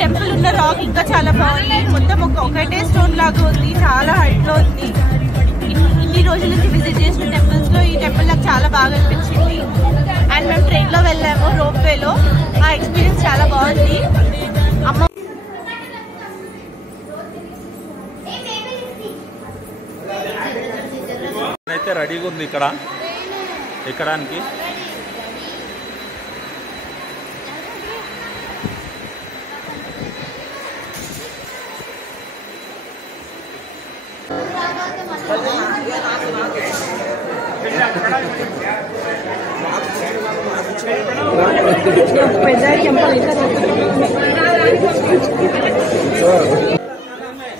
Temple ఉన్న rock ఇంకా చాలా బాగుంది. మొత్తం ఒకటే స్టోన్ లాగా ఉంది, చాలా హైట్ లో ఉంది. ఇన్ని రోజుల నుంచి విజిట్ చేసిన టెంపుల్స్ లో ఈ టెంపుల్ నాకు చాలా బాగా అనిపించింది. అండ్ మేము ట్రైన్ లో వెళ్ళాము, రోప్ వేలో. ఆ ఎక్స్పీరియన్స్ చాలా బాగుంది. అమ్మ అయితే రెడీగా ఉంది ఇక్కడ ఎక్కడానికి.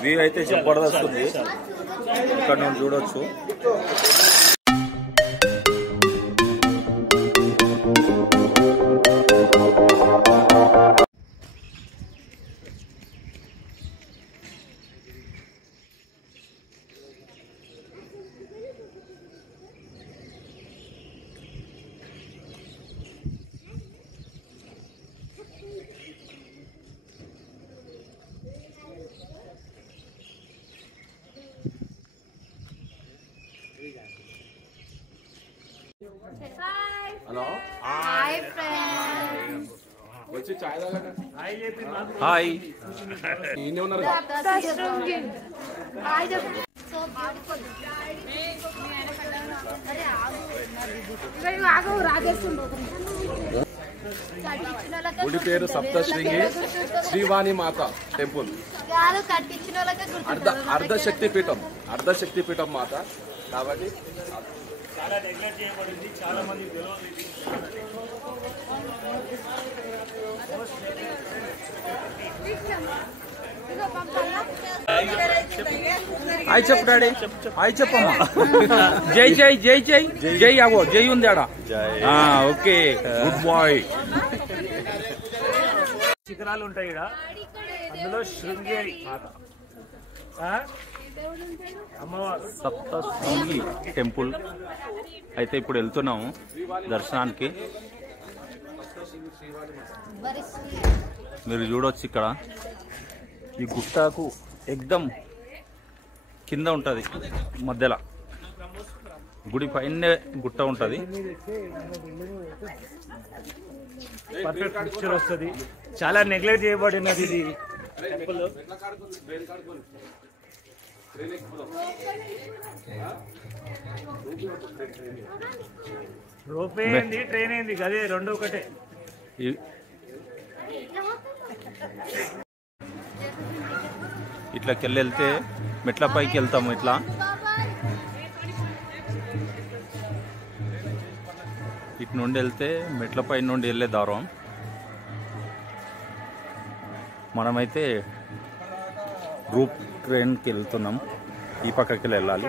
వ్యూ అయితే జబర్దస్త్ ఉంది, ఇక్కడ నేను చూడొచ్చు. హలో హాయ్ ఫ్రెండ్స్, వచ్చి చాయ్ తాగండి. హాయ్. ఈయనే ఉన్నారు. So beautiful. గుడి పేరు సప్తశృంగి శ్రీవాణి మాత టెంపుల్. అర్ధశక్తి పీఠం మాత కాబట్టి చాలా నెగ్లెక్ట్ చేయబడింది, చాలా మంది తెలియదు. హాయ్ చెప్పు డాడీ, హాయ్ చెప్పమ్మా. జై జై జై జై జై అవో జై ఉంది ఆడ. Okay, good bye. శిఖరాలు ఉంటాయి ఇక్కడ, అందులో శృంగేరి మాత అమ్మవారు. సప్తశృంగి టెంపుల్ అయితే ఇప్పుడు వెళ్తున్నాము దర్శనానికి. మీరు చూడొచ్చు ఇక్కడ ఈ గుట్టకు ఎగ్దం కింద ఉంటుంది, మధ్యలో గుడి పైనే గుట్ట ఉంటుంది. పర్ఫెక్ట్ పిక్చర్ వస్తుంది. చాలా నెగ్లెక్ట్ చేయబడినది ఇది టెంపుల్. రోపే ఏంది, ట్రైన్ ఏంది, అదే రెండు ఒకటే. ఇట్లకెళ్ళి వెళ్తే మెట్ల పైకి వెళ్తాము. ఇట్లా ఇటు నుండి వెళ్తే మెట్ల పై నుండి వెళ్ళే దారం. మనమైతే రూప్ ట్రైన్కి వెళ్తున్నాం, ఈ పక్కకి వెళ్ళాలి.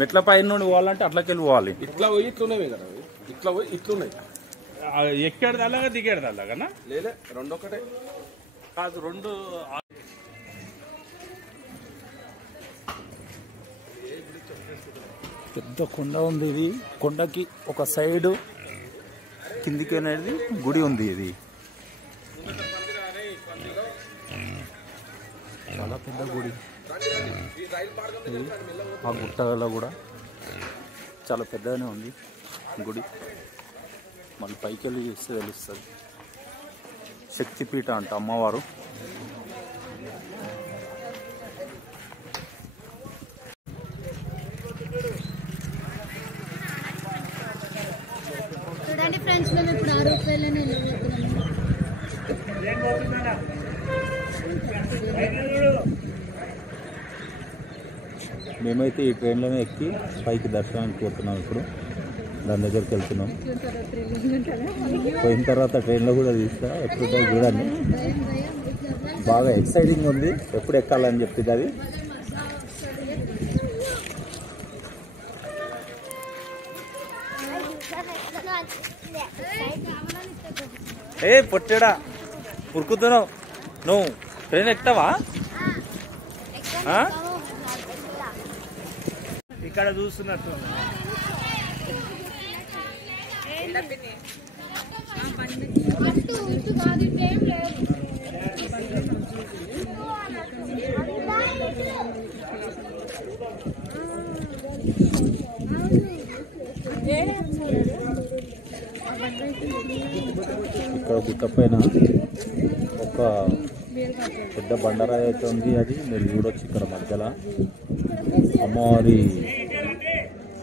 మెట్ల పై నుండి పోవాలంటే అట్లకెళ్ళి పోవాలి. ఇట్లా పోయి ఇట్లున్నాయి కదా, ఇట్లా పోయి ఇట్లున్నాయి. ఎక్కడిది అలాగా దిగేది అలాగనా? లేదే, రెండు ఒకటే కాదు, రెండు. పెద్ద కొండ ఉంది. ఇది కొండకి ఒక సైడ్ కిందికి అనేది గుడి ఉంది. ఇది చాలా పెద్ద గుడి. ఆ గుట్టలో కూడా చాలా పెద్దగానే ఉంది గుడి. మళ్ళీ పైకి వెళ్ళి చూస్తే తెలుస్తుంది. శక్తిపీఠ అంట అమ్మవారు. చూడండి ఫ్రెండ్స్, మేము ఇప్పుడు ఆ రూపాయలనే మేమైతే ఈ ట్రైన్లోనే ఎక్కి పైకి దర్శనానికి పోతున్నాం. ఇప్పుడు దాని దగ్గరికి వెళ్తున్నాం. పోయిన తర్వాత ట్రైన్లో కూడా తీస్తా, ఎప్పుడు చూడండి. బాగా ఎక్సైటింగ్ ఉంది, ఎప్పుడు ఎక్కాలని చెప్తుంది అది. ఏ పొట్టేడా ఉరుకుతున్నావు నువ్వు? ట్రైన్ ఎక్కుతావా? ఇక్కడ చూస్తున్నట్టు ఇక్కడ గుట్ట పైన ఒక పెద్ద బండరాయి అయితే ఉంది. అది మీరు చూడొచ్చు. ఇక్కడ మధ్యలో అమ్మవారి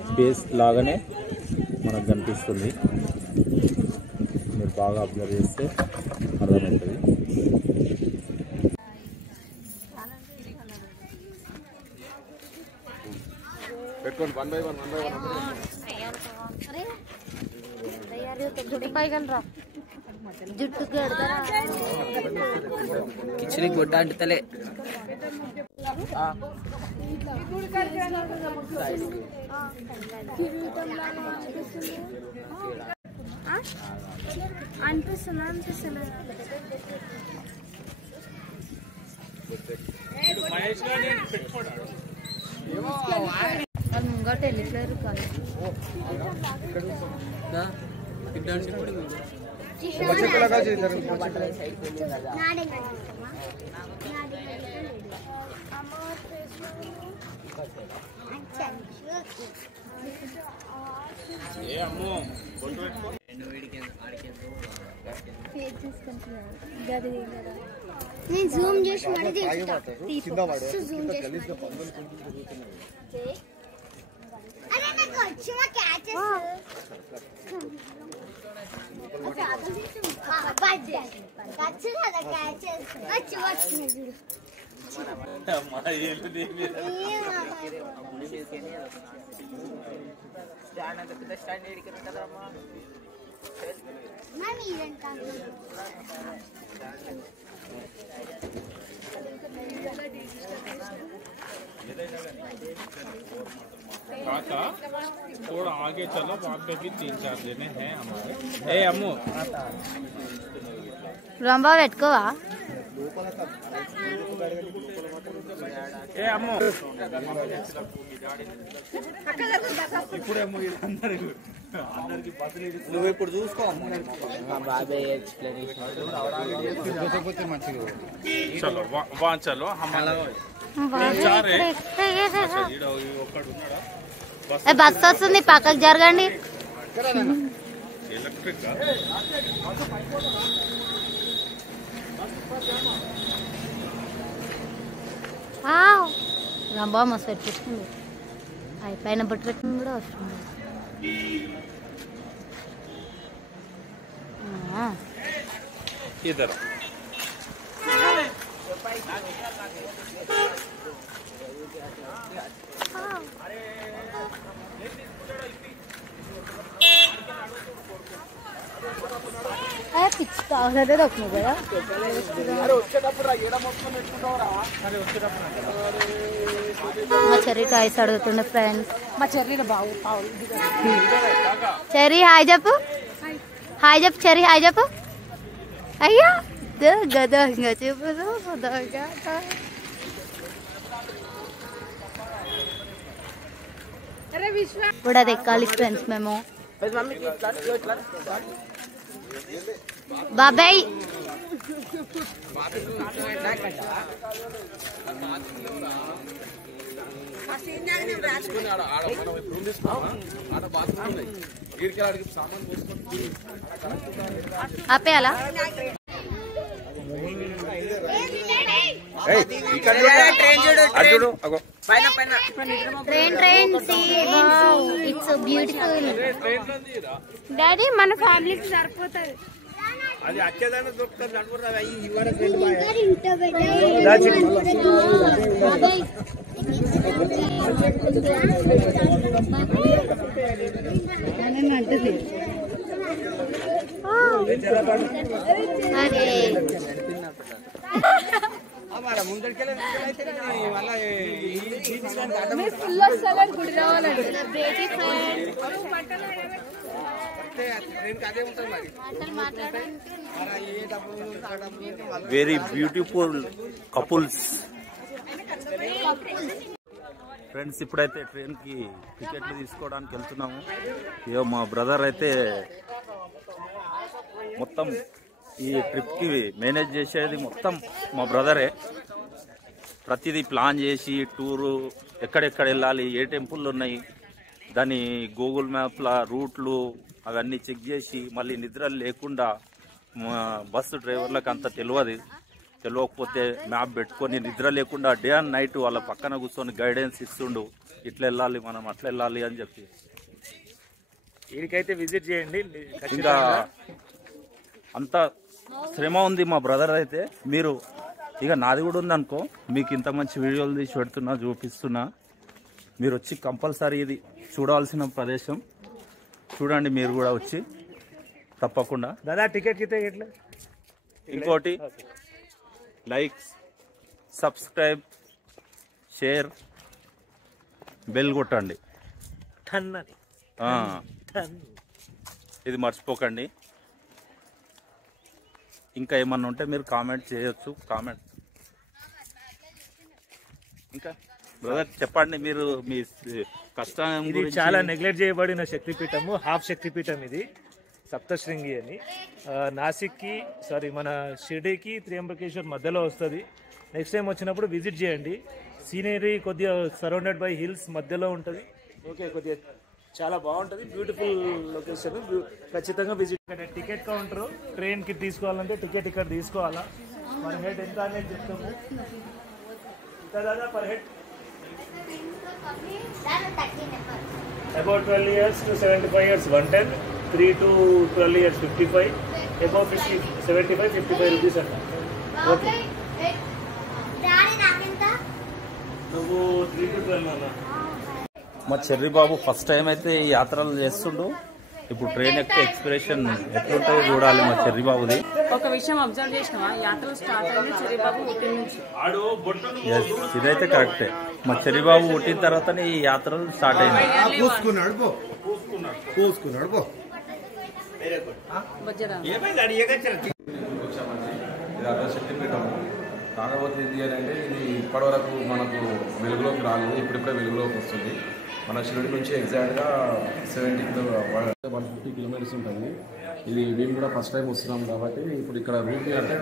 స్పేస్ లాగానే మనకు కనిపిస్తుంది. మీరు బాగా అబ్జర్వ్ చేస్తే అర్థమవుతుంది. పెట్టుకోండి 1 by 1 జుట్టు పైగా రా జుట్టు కిచెన్ గుడ్డ అంటుతలే అనిపిస్తుంది ముంగట వెళ్ళిపోయారు కానీ నేను జూమ్ చేసి మరి జూమ్ చేసి काका थोड़ा आगे चलो, वहाँ पे भी 3-4 जने हैं हमारे। ए अम्मू రంబా పెట్టుకోవా ए अम्मू నువ్వు ఇప్పుడు చూసుకో మా బాబాయ్ ఎక్స్ప్లెనేషన్ चलो वहाँ चलो हमारा బస్ వస్తుంది పక్కకు జరగండి ఎలక్ట్రిక్ రంబా మస్తు పెట్టింది అవి పైన బొట్టు పెట్టింది కూడా వస్తుంది इधर పిచ్చి కావాలంటే దొక్కును కదా మా చెర్రీ టాయ్స్ అడుగుతుండే ఫ్రెండ్స్ మా చెర్రీ బాగు చెర్రీ హాయ్ చెప్పు చెర్రీ హాయ్ చెప్పు అయ్యా గదా ఇంకా చెప్పు ఇప్పుడు అది ఎక్కాలి ఫ్రెండ్స్ మేము బాబాయ్ ఆపేయాలా ట్రైన్ ఇట్స్ బ్యూటిఫుల్ డాడీ మన ఫ్యామిలీకి సరిపోతుంది అది అచ్చేదాన్ని దొరుకుతుంది వెరీ బ్యూటిఫుల్ కపుల్స్ ఫ్రెండ్స్. ఇప్పుడైతే ట్రైన్కి టికెట్లు తీసుకోవడానికి వెళ్తున్నాము. ఇక మా బ్రదర్ అయితే మొత్తం ఈ ట్రిప్కి మేనేజ్ చేసేది మొత్తం మా బ్రదరే. ప్రతిదీ ప్లాన్ చేసి టూరు ఎక్కడెక్కడ వెళ్ళాలి, ఏ టెంపుల్ ఉన్నాయి దాని గూగుల్ మ్యాప్ల రూట్లు అవన్నీ చెక్ చేసి మళ్ళీ నిద్ర లేకుండా బస్సు డ్రైవర్లకు అంత తెలియకపోతే మ్యాప్ పెట్టుకొని నిద్ర లేకుండా డే అండ్ నైట్ వాళ్ళ పక్కన కూర్చొని గైడెన్స్ ఇస్తుండు, ఇట్లా వెళ్ళాలి మనం అట్లా వెళ్ళాలి అని చెప్పి. వీడికైతే విజిట్ చేయండి. ఇంకా అంత శ్రమ ఉంది మా బ్రదర్ అయితే. మీరు ఇక నాది కూడా ఉందనుకో, మీకు ఇంత మంచి వీడియోలు తీసి పెడుతున్నా చూపిస్తున్నా, మీరు వచ్చి కంపల్సరీ ఇది చూడాల్సిన ప్రదేశం. చూడండి మీరు కూడా వచ్చి తప్పకుండా. దాదా టికెట్ కితే ఎట్లా? ఇంకోటి లైక్, సబ్స్క్రైబ్, షేర్, బెల్ కొట్టండి. ఇది మర్చిపోకండి. ఇంకా ఏమన్నా ఉంటే మీరు కామెంట్ చేయొచ్చు. కామెంట్ ఇంకా బ్రదర్ చెప్పండి మీరు మీ కష్టం. ఇది చాలా నెగ్లెక్ట్ చేయబడిన శక్తిపీఠము, హాఫ్ శక్తిపీఠం ఇది, సప్తశృంగి అని. నాసిక్కి మన షిర్డీకి త్రియంబకేశ్వర్ మధ్యలో వస్తుంది. నెక్స్ట్ టైం వచ్చినప్పుడు విజిట్ చేయండి. సీనరీ కొద్దిగా సరౌండెడ్ బై హిల్స్ మధ్యలో ఉంటుంది. ఓకే, కొద్దిగా చాలా బాగుంటుంది, బ్యూటిఫుల్ లొకేషన్. ఖచ్చితంగా విజిట్. టికెట్ కౌంటర్, ట్రైన్కి తీసుకోవాలంటే టికెట్ ఇక్కడ తీసుకోవాలా. పర్ హెడ్ ఎంత అనేది చెప్తాము. దాదా per head about 12 years to 75 years 110, 3 to 12 years 55, above 50 75 55 rupees అంట. ఓకే, నువ్వు 3 to 12 అన్నా. మా చెర్రీ బాబు ఫస్ట్ టైం అయితే ఈ యాత్రలు చేస్తుండు. ఇప్పుడు ట్రైన్ ఎక్కే ఎక్స్ప్రెషన్ ఎట్లుంటుందో చూడాలి మా చెర్రీ బాబుది. ఒక విషయం అబ్జర్వ్ చేసినావా, యాత్రలు స్టార్ట్ అయింది చెర్రీ బాబు పుట్టిన నుంచి. ఇదైతే కరెక్టే. మా చెర్రీ బాబు పుట్టిన తర్వాతనే ఈ యాత్రలు స్టార్ట్ అయింది. శక్తిపీఠము. కాకపోతే ఇది అంటే ఇది ఇప్పటివరకు మనకు వెలుగులోకి రాలేదు, ఇప్పుడిప్పుడే వెలుగులోకి వస్తుంది. మన షిరిడి నుంచి ఎగ్జాక్ట్గా 150 కిలోమీటర్స్ ఉంటుంది. ఇది మేము కూడా ఫస్ట్ టైం వస్తున్నాం కాబట్టి ఇప్పుడు ఇక్కడ రూపే అంటే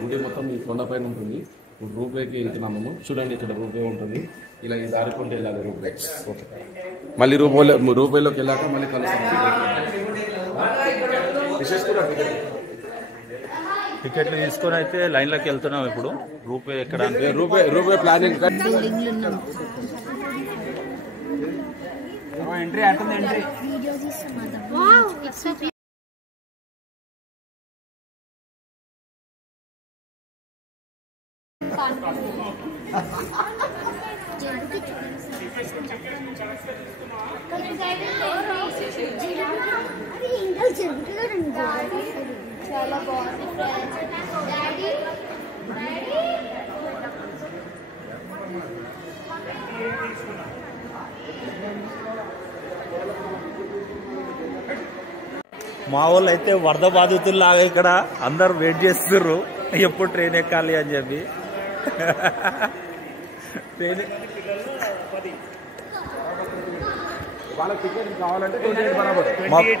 గుడి మొత్తం ఈ కొండపైన ఉంటుంది. ఇప్పుడు రూపేకి వెళ్తున్నాము. చూడండి ఇక్కడ రూపే ఉంటుంది. ఇలా ఈ దారికుంటే వెళ్ళాలి రూపే. ఓకే, మళ్ళీ రూపేలోకి వెళ్ళాక మళ్ళీ కలుస్తాం. టికెట్లు తీసుకొని అయితే లైన్లోకి వెళ్తున్నాం. ఇప్పుడు రూపే ఎక్కడానికి రూపే ప్లానింగ్ ఎంట్రీ అంటుంది. ఎంట్రీ చాలా బాగుంది. మా వాళ్ళు అయితే వరద బాధితుల్లాగా ఇక్కడ అందరు వెయిట్ చేస్తుర్రు ఎప్పుడు ట్రైన్ ఎక్కాలి అని చెప్పి. ట్రైన్ వాళ్ళకి టికెట్ కావాలంటే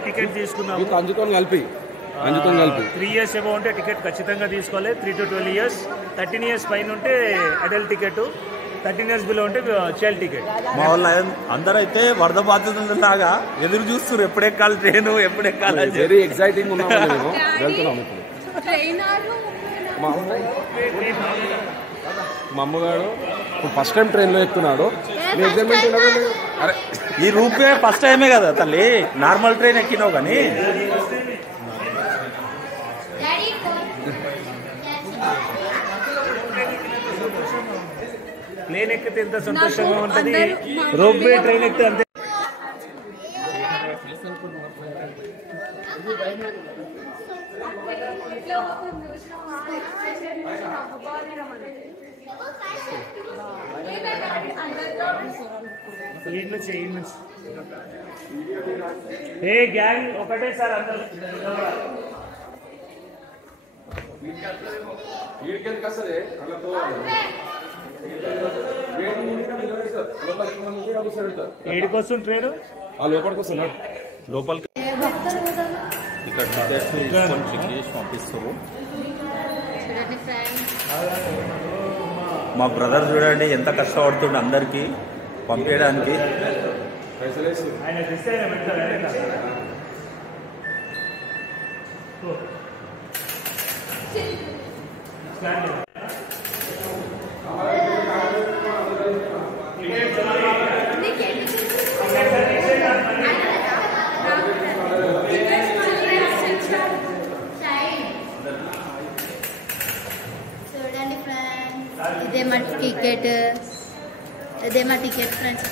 టికెట్ తీసుకున్నాం. అంజుకొని కలిపి 3 years ఏమో ఉంటే టికెట్ ఖచ్చితంగా తీసుకోవాలి. 3 to 12 years. 13 years పైన ఉంటే అడల్ట్ టికెట్, 13 years బిలో ఉంటే చైల్డ్ టికెట్. మా వాళ్ళు అందరూ అయితే వరద బాధితులాగా ఎదురు చూస్తున్నారు ఎప్పుడెక్కాలి ట్రైన్, ఎప్పుడెక్కాలి. వెరీ ఎక్సైటింగ్ ఉన్నాము. వెళ్తున్నాము ఇప్పుడు. మా అమ్మగారు ఫస్ట్ టైం ట్రైన్లో ఎక్కుతున్నాడు. అరే ఈ రూపే ఫస్ట్ టైమే కదా తల్లి, నార్మల్ ట్రైన్ ఎక్కినావు కానీ. ప్లేన్ ఎక్కితే ఎంత సంతోషంగా ఉంటుంది, రోప్వే ట్రైన్ ఎక్కితే అంతే. ఏ గ్యాంగ్ ఒకటే సార్ అందరూ. ఏడికి వస్తుంది ట్రైన్? లోపలికి వస్తున్నాడు. లోపలికి ఇక్కడ టికెట్స్ తీసుకొని చెక్ చేసి పంపిస్తారు. మా బ్రదర్ చూడండి ఎంత కష్టపడుతుండే అందరికి పంపించడానికి. ఆయన తెస్తే ఆయన పెడతారు. చూడండి ఫ్రెండ్స్, ఇదే మా టికెట్, ఇదే మా టికెట్ ఫ్రెండ్స్.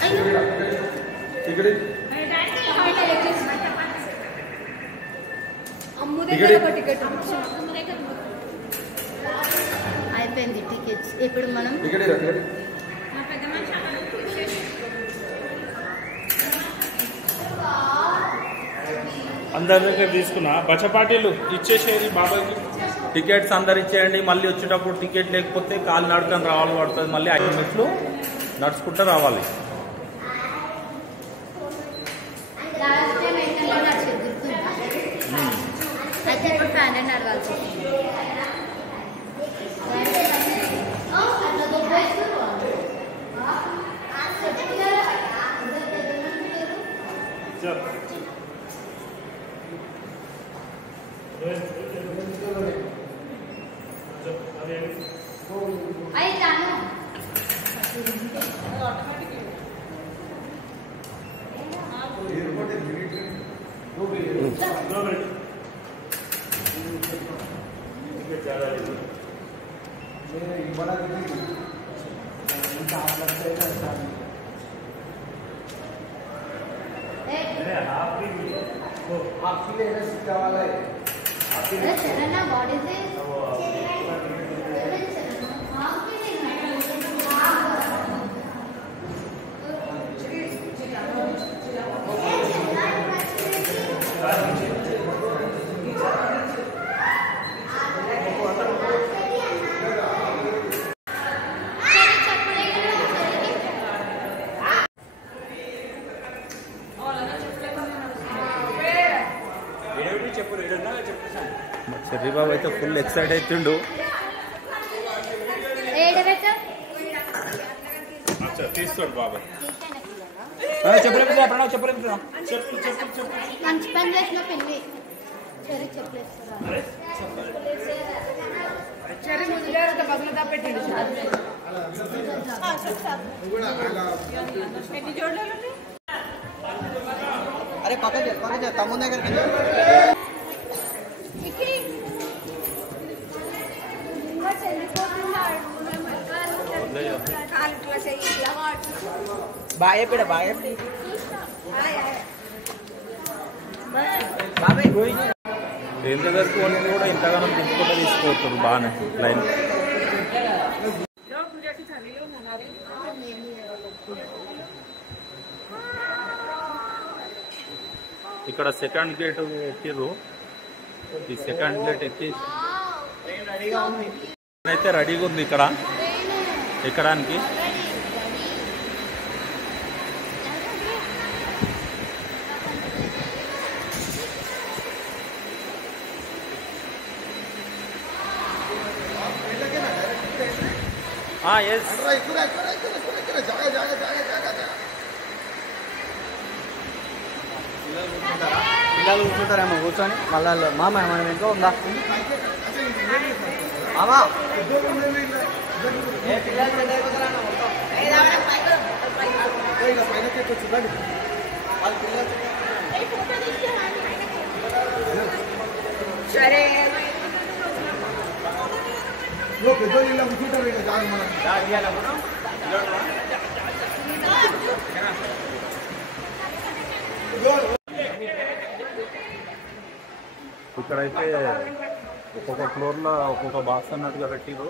అయిపోయింది టికెట్స్. ఇప్పుడు మనం అందరి దగ్గర తీసుకున్నా బచ్చపాటీలు ఇచ్చేసేది బాబాయ్కి. టికెట్స్ అందరు ఇచ్చేయండి. మళ్ళీ వచ్చేటప్పుడు టికెట్ లేకపోతే కాలు నడుకొని రావాలి పడుతుంది. మళ్ళీ 5 నిమిషాలు నడుచుకుంటూ రావాలి. అయితే ఇప్పుడు ఫ్యాన్ నడవాల్సి చెర్రీ బాబు అయితే ఫుల్ ఎక్సైట్ అవుతుండు. తీసుకోండి బాబాయ్. మంచి పని చేసిన పిల్లి సరే చెప్పలేస్తారా? ఎన్ని జోడ్లు अरे पकड़ तमुन దగ్గర బాయ్ పెడ బాయ్ బాబాయ్ ట్రైన్ దగ్గరకు వాళ్ళని కూడా ఇంతగానో తిప్పుకుంటూ తీసుకుపోతారు. బాగానే లైన్. ఇక్కడ సెకండ్ గేట్ ఎక్కిర్రు. ఈ సెకండ్ గేట్ ఎక్కి అయితే రెడీగా ఉంది ఇక్కడ ఎక్కడానికి. ఎస్ పిల్లలు కూర్చుంటారేమో కూర్చొని మళ్ళీ మామ మనం ఇంకో ఉందా మామా సరే ఇక్కడైతే ఒక్కొక్క ఫ్లోర్లో ఒక్కొక్క బాక్స్ అన్నట్టుగా పెట్టిరు.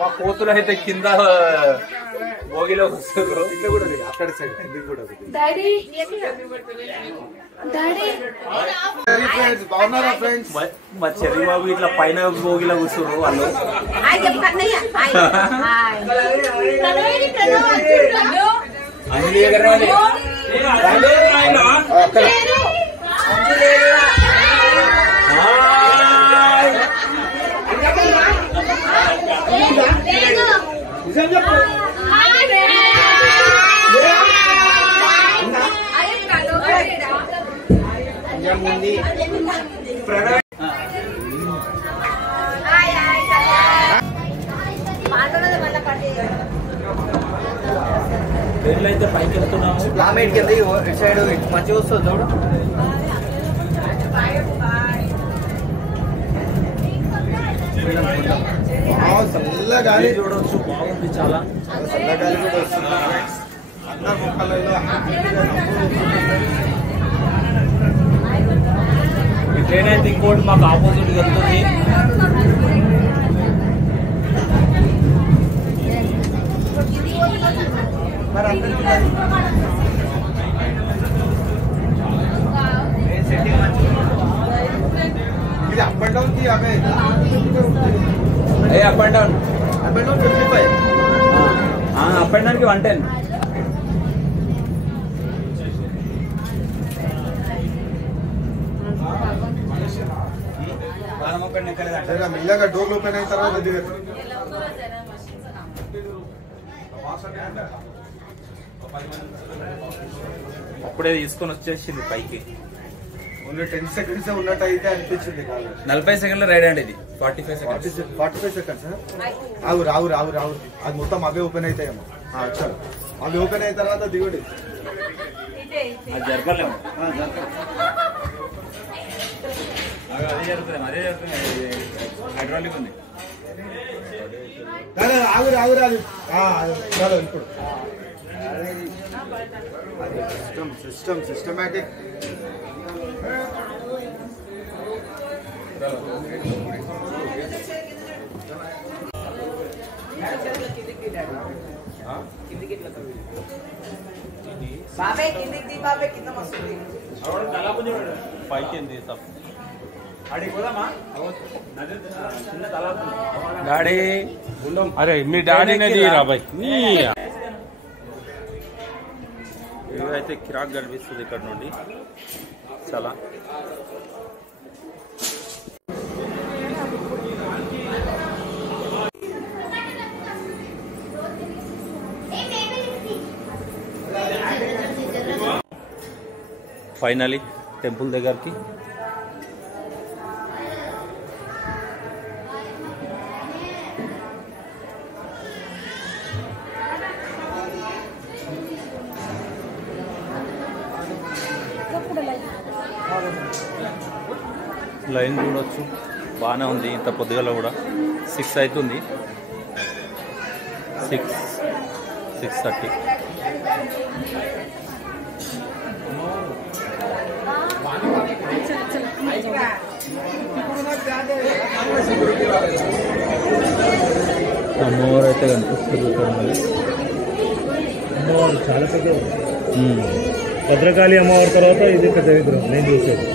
మా కోతులు అయితే కింద భోగిలో వస్తారు అక్కడ సైడ్ కిందికి కూడా బాగున్నారా ఫ్రెండ్స్? మా చెర్రీ బాబు ఇట్లా పైన భోగిలో కూర్చున్నారు వాళ్ళు. అయితే పైకి వెళ్తున్నాము. ఇటు సైడ్ మంచిగా వస్తుంది చూడు. చల్లగాలి చూడవచ్చు, బాగుంది చాలా. చల్లగాలి కూడా వస్తుంది. అందరు మొక్కలలో ఈ ట్రైన్ అయితే ఇంకోటి మాకు ఆపోజిట్ వెళ్తుంది. ఇది అప్ అండ్ డౌన్ కి అవే up and down 55. Up and down కి 110. మెల్లగా డోర్లు ఓపెన్ అయిన తర్వాత దిగదు. అప్పుడే తీసుకొని వచ్చేసింది పైకి. ఓన్లీ 10 seconds ఉన్నట్టు అయితే అనిపించింది. 40 సెకండ్ల రైడ్ అండి ఇది. 45 సెకండ్స్. రావు రావు రావు రావు అది మొత్తం అవే ఓపెన్ అవుతాయేమో. చాలు అవి ఓపెన్ అయిన తర్వాత దిగుడి. అది జరపలేము. అదే జరుగుతుంది, అదే జరుగుతుంది. హైడ్రాలిక్ ఉంది. ఆగు రాగు రాదు. చాలు ఇప్పుడు సిస్టమాటిక్. పైకి డాడీ అరే మీ డాడీనే తీరా బాయ్. అయితే కిరాక్ కనిపిస్తుంది ఇక్కడ నుండి చాలా. ఫైనలీ టెంపుల్ దగ్గరికి లైన్ చూడవచ్చు, బాగానే ఉంది. ఇంత పొద్దుగల కూడా 6 అవుతుంది. 6:30. అమ్మవారు అయితే కనిపిస్తుంది ఇక్కడ. అమ్మవారు చాలా పెద్ద. భద్రకాళి అమ్మవారి తర్వాత ఇది పెద్ద విగ్రహం నేను చూసాను.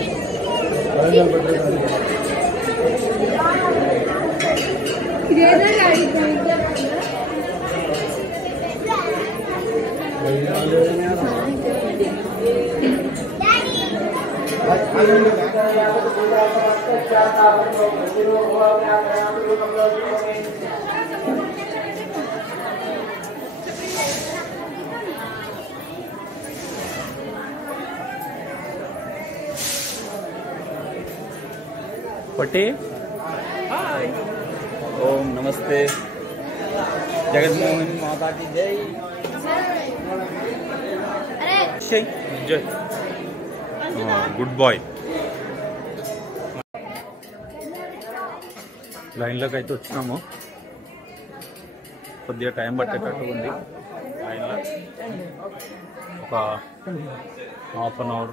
పట్టి ఓం నమస్తే. జగన్మోహన్ మాతాకి జై. Good bye. లైన్లోకి అయితే వచ్చినాము. కొద్దిగా టైం పట్టేటట్టు ఉంది. లైన్లో ఒక ½ an hour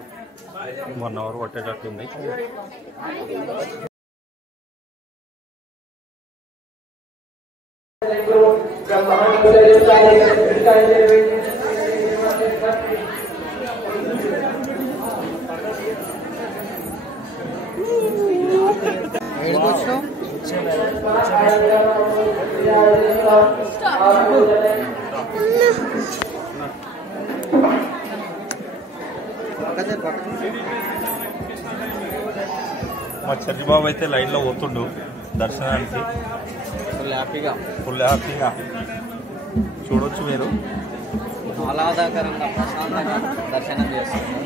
1 hour పట్టేటట్టు ఉంది. మా చర్చిబాబు అయితే లైన్లో పోతుండు దర్శనానికి. ఫుల్ హ్యాపీగా చూడొచ్చు మీరు. ఆహ్లాదకరంగా ప్రశాంతంగా దర్శనం చేస్తున్నారు.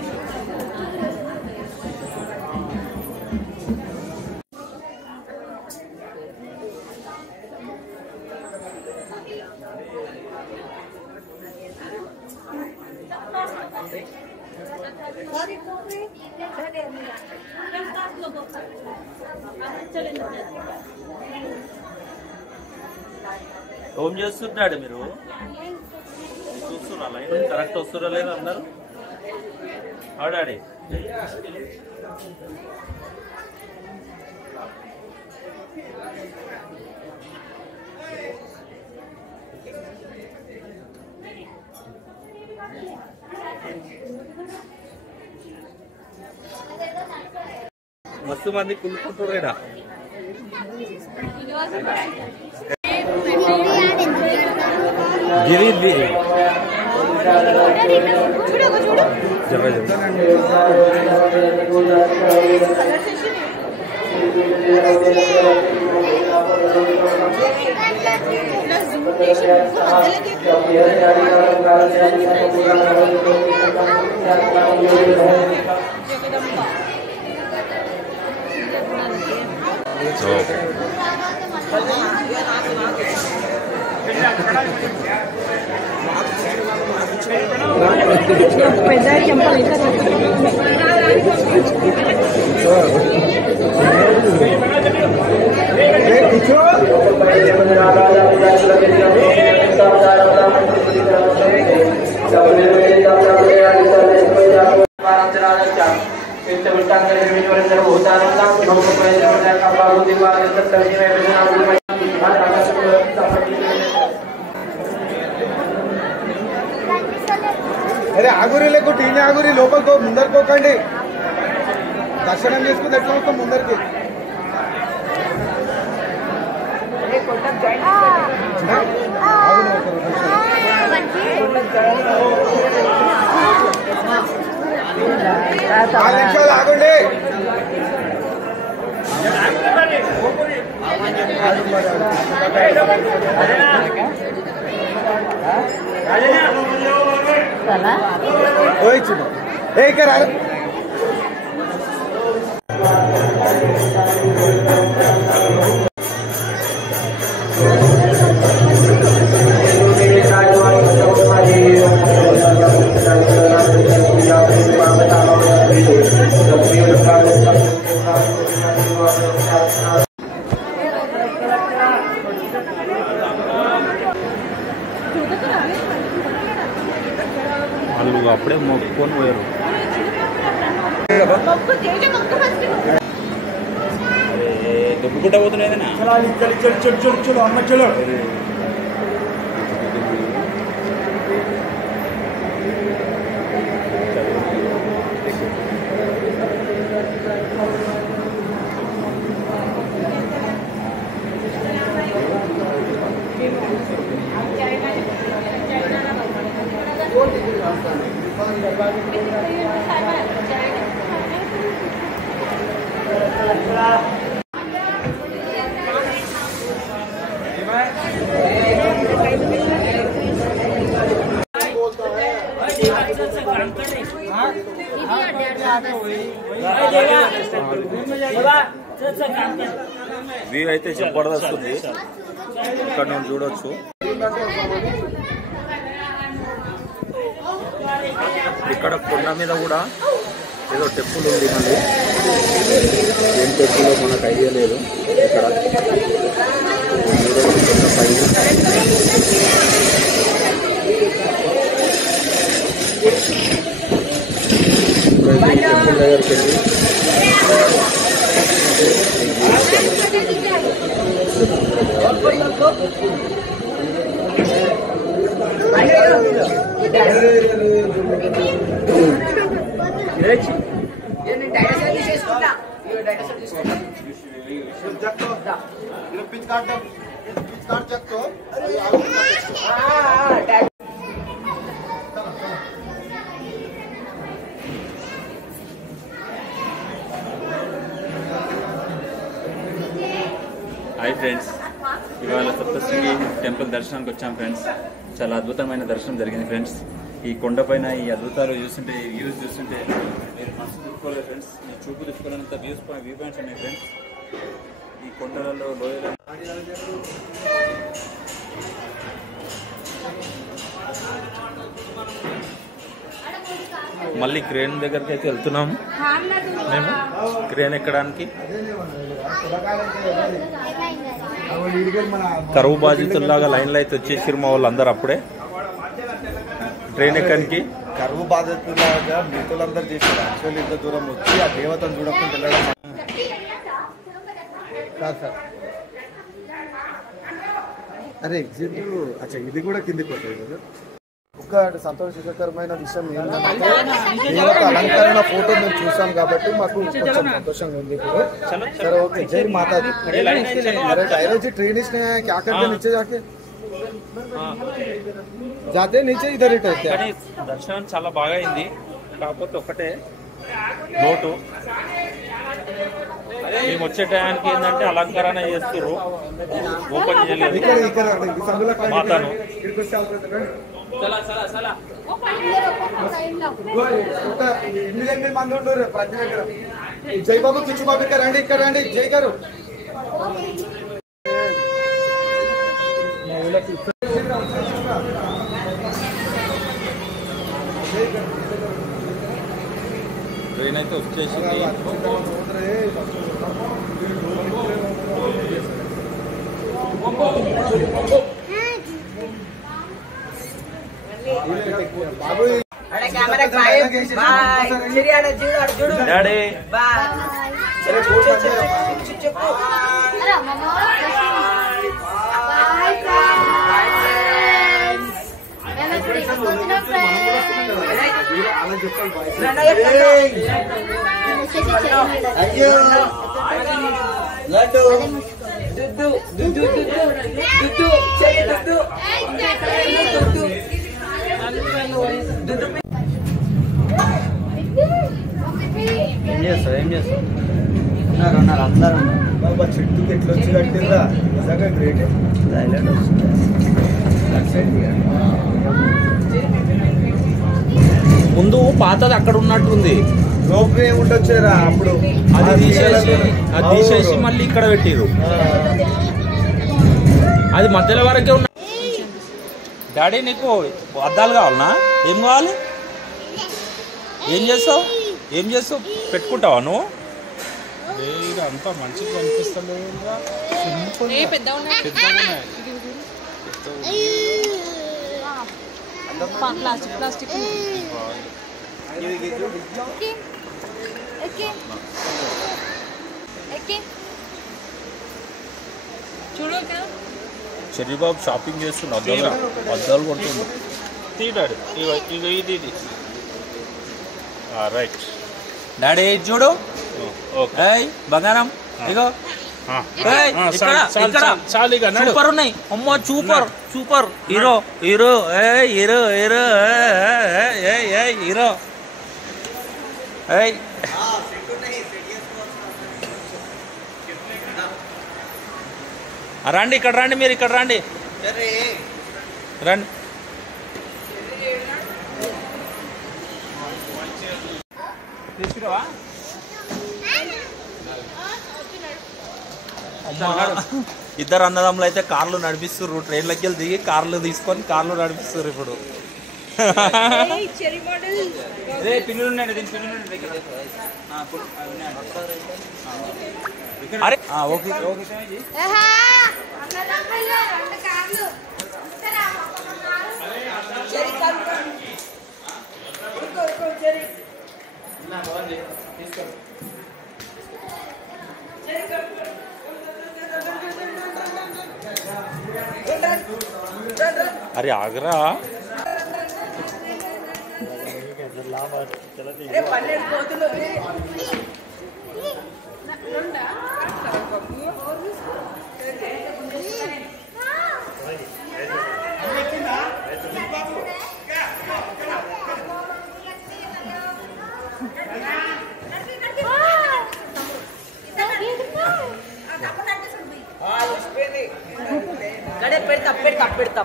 ఏం చేస్తున్నాడు మీరు? చూస్తున్నా లైన్ కరెక్ట్ వస్తున్నా లేదు అందరు ఆడాడి. మస్తు మంది కుళ్ళుకుంటున్నారా? అరే ఆగురి లేకుంటే ఈయన ఆగురి, లోపలికో ముందరుకోకండి. దర్శనం చేసుకుని ఎట్లా వస్తాం ముందరికి? ఆగండి. వాళ్ళు అప్పుడే మొక్కుకొని పోయారు. దొబ్బుకుంటా పోతున్నాయి. వ్యూ అయితే జబర్దస్త్ ఉంది. ఇక్కడ నేను చూడొచ్చు. ఇక్కడ కొండ మీద కూడా ఏదో టెంపుల్ ఉంది. మళ్ళీ ఏం టెంపుల్ మనకు ఐడియా లేదు. ఇక్కడ టెంపుల్ దగ్గరికి వెళ్ళి హాయ్ ఫ్రెండ్స్, ఇవాళ సప్తశృంగి టెంపుల్ దర్శనానికి వచ్చాం ఫ్రెండ్స్. చాలా అద్భుతమైన దర్శనం జరిగింది ఫ్రెండ్స్. ఈ కొండపైన ఈ అద్భుతాలు చూస్తుంటే, ఈ వ్యూస్ చూస్తుంటే మీరు మనసు తిప్పుకోలేదు ఫ్రెండ్స్. మీ చూపు తిప్పుకోలేనంత వ్యూ పాయింట్స్ ఉన్నాయి ఫ్రెండ్స్. ఈ కొండలలో లోయలలో మళ్ళీ క్రేన్ దగ్గరికి అయితే వెళ్తున్నాము మేము. క్రేన్ ఎక్కడానికి కరువు బాధితుల్లాగా లైన్లో అయితే వచ్చేసారు మా వాళ్ళు అందరు. అప్పుడే ట్రైన్ ఎక్కడానికి కరువు బాధితులాగా మిగతులందరూ చేశారు. యాక్చువల్లీ ఇంత దూరం వచ్చి ఆ దేవతను చూడకుండా వెళ్ళడం కాదు సార్. అరే ఎగ్జిట్ అచ్చా, ఇది కూడా కిందికి పోతుంది కదా. ఒక సంతోషకరమైన విషయం ఏంటంటే దేవత అలంకరణ ఫోటో మేము చూసాం కాబట్టి మాకు కొంచెం సంతోషంగా ఉంది ఇప్పుడు. సరే ఓకే, జై మాతాజీ. अरे डायरो जी ट्रेन इसने क्या करते नीचे जाके जाते नीचे इधर ही रहते हैं. దర్శనం చాలా బాగా అయింది. కాకపోతే ఒకటే లోటు, మేము వచ్చే టయానికి ఏంటంటే అలంకరణ చేస్తారు, ఓపెన్ చేయలేదు మాతను. 8 మంది ఉండరు ప్రతి దగ్గర. జై బాబు కిచ్చు బాబు ఇక్కడ రండి, ఇక్కడ రండి, జై గారు. ట్రైన్ అయితే వచ్చేసింది. డాడీ ఏం చేస్తావు? ఉన్నారు అందరూ బాబా చెట్టుకి ఎట్లా వచ్చి కట్టిందా, నిజంగా గ్రేట్. ముందు పాతది అక్కడ ఉన్నట్టుంది. రోపే ఉండొచ్చారా అప్పుడు, అది తీసేసి మళ్ళీ ఇక్కడ పెట్టిరు. అది మధ్యలో వరకే ఉన్న. డాడీ నీకు అద్దాలు కావాలనా? ఏం కావాలి? ఏం చేస్తావు? పెట్టుకుంటావా నువ్వు? అంతా మంచిగా కనిపిస్తుంది. ప్లాస్టిక్ చూడు చెర్రీబాబు షాపింగ్ చేస్తున్నా, అద్దాలు కొడుతుండు. తీడాడు ఇది రైట్. డాడీ చూడు, బంగారం ఇగో సూపర్ ఉన్నాయి. అమ్మో super super hero hero hero hero hero. రండి, ఇక్కడ రండి, మీరు ఇక్కడ రండి, రండి. తీసుకురావా? ఇద్దరు అన్నదమ్ములు అయితే కార్లు నడిపిస్తుర్రు. ట్రైన్లకి వెళ్ళి దిగి కార్లు తీసుకొని కార్లు నడిపిస్తుర్రు ఇప్పుడు. అరే ఓకే ఓకే. అరే ఆగరా.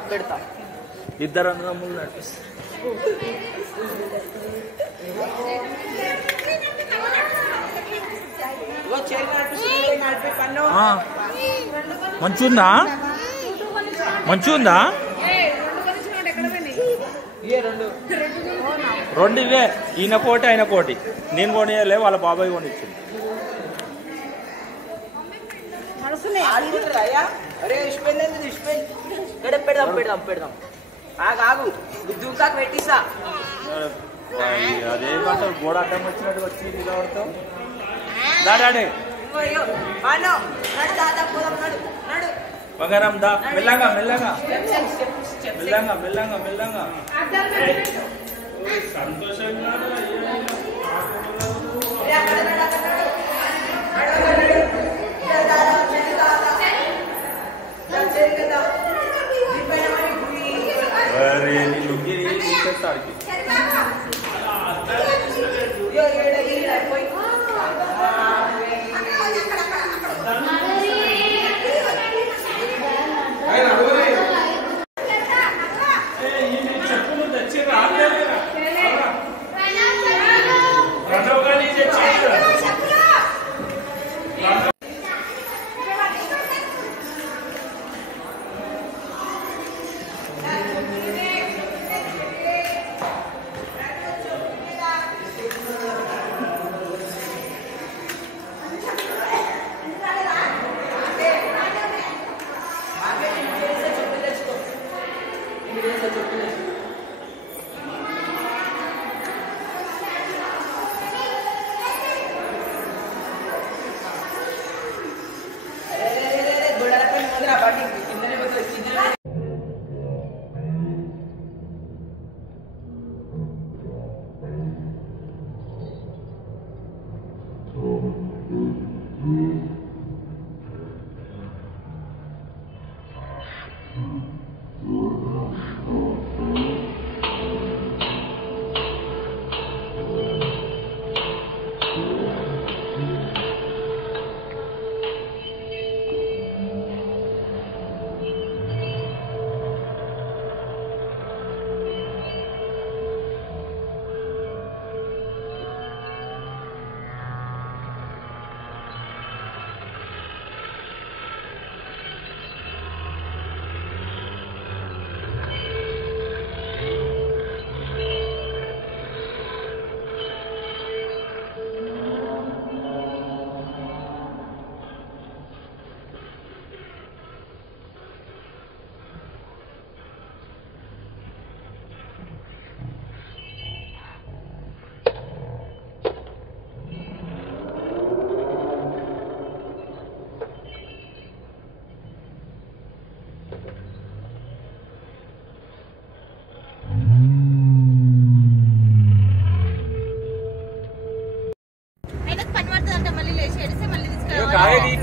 పెడతా ఇద్దరు అన్నదమ్ములు నడిపిస్తారు. మంచిగుందా మంచిగుందా? రెండు ఇవే, ఈయన కోటి ఆయన కోటి. నేను కొనియలే, వాళ్ళ బాబాయ్ కొనిచ్చింది. అదేమంటారు గోడ అడ్డం వచ్చినట్టు వచ్చి నిలబడతాం. దాడాడే బంగారం దా, మెల్లంగా మెల్లంగా మెల్లంగా మెల్లంగా మెల్లంగా. సంతోషంగా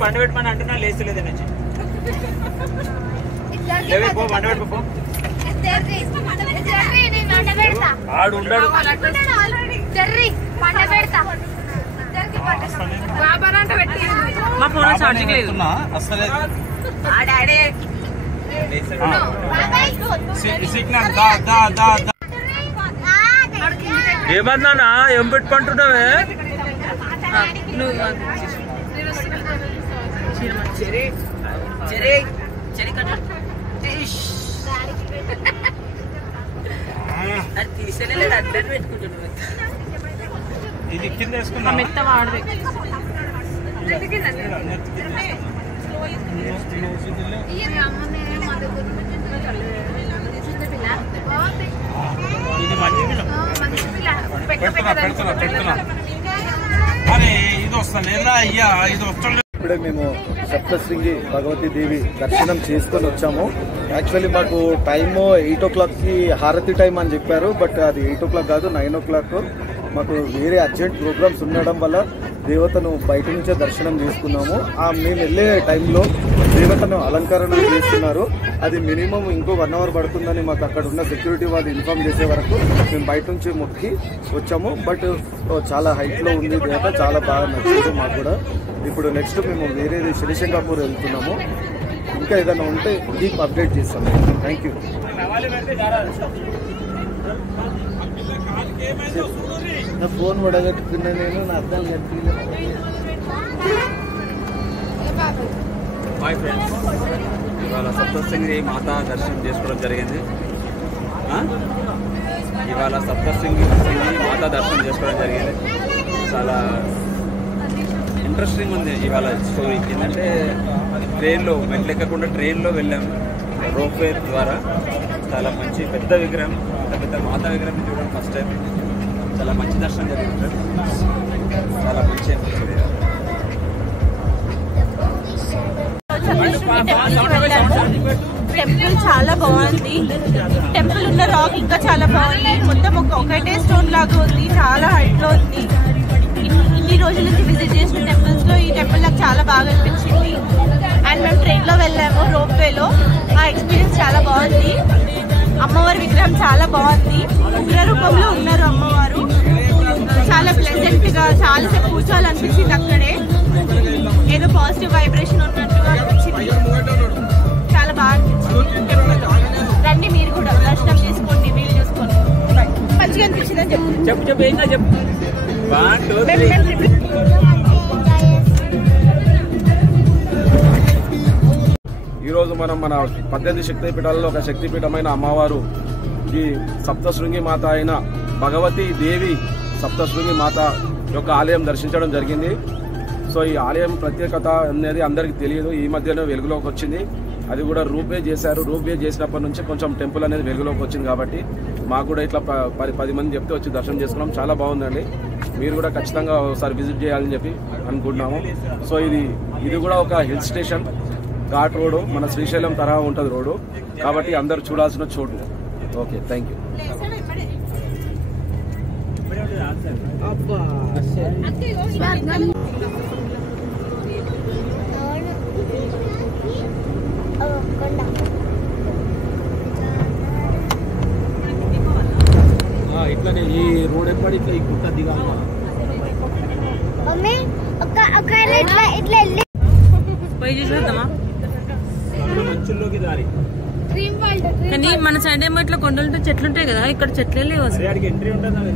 పండు పెట్టమని అంటున్నా లేస్తలేదు నుంచి పండు పెట్టుకో ఆడు ఉండడు మా ఫోన్ ఛార్జింగ్ లేదు ఏమన్నా ఏం పెట్టుకుంటున్నావే ఇది కింద వేసుకున్నా మెత్త వాడదు ఇది మంచి పెడుతున్నా అరే ఇది వస్తా లేదా అయ్యా ఇది వస్తా ఇప్పుడే మేము సప్తశృంగి భగవతి దేవి దర్శనం చేసుకొని వచ్చాము. యాక్చువల్లీ మాకు టైము 8 o'clockకి హారతి టైం అని చెప్పారు. బట్ అది 8 o'clock కాదు, 9 o'clock. మాకు వేరే అర్జెంట్ ప్రోగ్రామ్స్ ఉండడం వల్ల దేవతను బయట నుంచే దర్శనం చేసుకున్నాము. మేము వెళ్ళే టైంలో దేవతను అలంకరణ చేస్తున్నారు. అది మినిమం ఇంకో 1 hour పడుతుందని మాకు అక్కడ ఉన్న సెక్యూరిటీ వాళ్ళు ఇన్ఫార్మ్ చేసే వరకు మేము బయట నుంచి మొక్కి వచ్చాము. బట్ చాలా హైట్లో ఉంది దేవత, చాలా బాగా నచ్చింది మాకు కూడా. ఇప్పుడు నెక్స్ట్ మేము వేరేది శ్రీశంకాపూర్ వెళ్తున్నాము. ఇంకా ఏదైనా ఉంటే కీప్ అప్డేట్ చేస్తాము. Thank you. నా ఫోన్ పడగట్టుకున్నా నేను, నా అర్థాలు కట్టిలేదు. హాయ్ ఫ్రెండ్స్, ఇవాళ సప్తశృంగి మాతా దర్శనం చేసుకోవడం జరిగింది. ఇవాళ సప్తశృంగి మాతా దర్శనం చేసుకోవడం జరిగింది. చాలా ఇంట్రెస్టింగ్ ఉంది ఇవాళ స్టోరీ. ఏంటంటే ట్రైన్లో మెట్లు ఎక్కకుండా ట్రైన్లో వెళ్ళాము రోప్వే ద్వారా. చాలా మంచి పెద్ద విగ్రహం, పెద్ద మాతా విగ్రహం చూడడం ఫస్ట్ టైం. చాలా మంచి దర్శనం జరిగింది. చాలా మంచి అనిపించింది. టెంపుల్ చాలా బాగుంది. టెంపుల్ ఉన్న రాక్ ఇంకా చాలా బాగుంది. మొత్తం ఒకటే స్టోన్ లాగా ఉంది, చాలా హైట్ లో ఉంది. ఇన్ని రోజుల నుంచి విజిట్ చేసిన టెంపుల్స్ లో ఈ టెంపుల్ నాకు చాలా బాగా అనిపించింది. అండ్ మేము ట్రైన్ లో వెళ్ళాము, రోప్ వేలో. ఆ ఎక్స్పీరియన్స్ చాలా బాగుంది. అమ్మవారి విగ్రహం చాలా బాగుంది. ఉగ్ర రూపంలో ఉన్నారు అమ్మవారు. చాలా ప్లెజెంట్ గా చాలాసేపు కూర్చోవాలనిపించింది. అక్కడే ఏదో పాజిటివ్ వైబ్రేషన్ ఉన్నట్టుగా అనిపించింది. చాలా బాగా అనిపించింది టెంపుల్. రండి మీరు కూడా దర్శనం చేసుకోండి, వీలు చూసుకోండి. మంచిగా అనిపించింది అని చెప్పు. ఈరోజు మనం మన 18 శక్తిపీఠాలలో ఒక శక్తిపీఠమైన అమ్మవారు ఈ సప్తశృంగి మాత అయిన భగవతి దేవి సప్తశృంగి మాత యొక్క ఆలయం దర్శించడం జరిగింది. సో ఈ ఆలయం ప్రత్యేకత అనేది అందరికీ తెలియదు. ఈ మధ్యనే వెలుగులోకి వచ్చింది. అది కూడా రూపే చేశారు. రూపే చేసినప్పటి నుంచి కొంచెం టెంపుల్ అనేది వెలుగులోకి వచ్చింది. కాబట్టి మాకు కూడా ఇట్లా 10 మంది చెప్తే వచ్చి దర్శనం చేసుకున్నాం. చాలా బాగుందండి. మీరు కూడా ఖచ్చితంగా ఒకసారి విజిట్ చేయాలని చెప్పి అనుకుంటున్నాము. సో ఇది కూడా ఒక హిల్ స్టేషన్, ఘాట్ రోడ్డు, మన శ్రీశైలం తరహా ఉంటుంది రోడ్డు. కాబట్టి అందరు చూడాల్సిన చోటు. Okay, thank you. ఇట్లానే ఈ రోడ్ ఎప్పటి ఇట్లా ఈ గుట్ట దిగాలి. పోయి చూసేద్దామా? మంచుల్లోకి దారి. కానీ మన సైడ్ ఏమో ఇట్లా కొండలుంటే చెట్లు ఉంటాయి కదా, ఇక్కడ చెట్లే లేవు అసలు. ఎంట్రీ ఉంటుంది.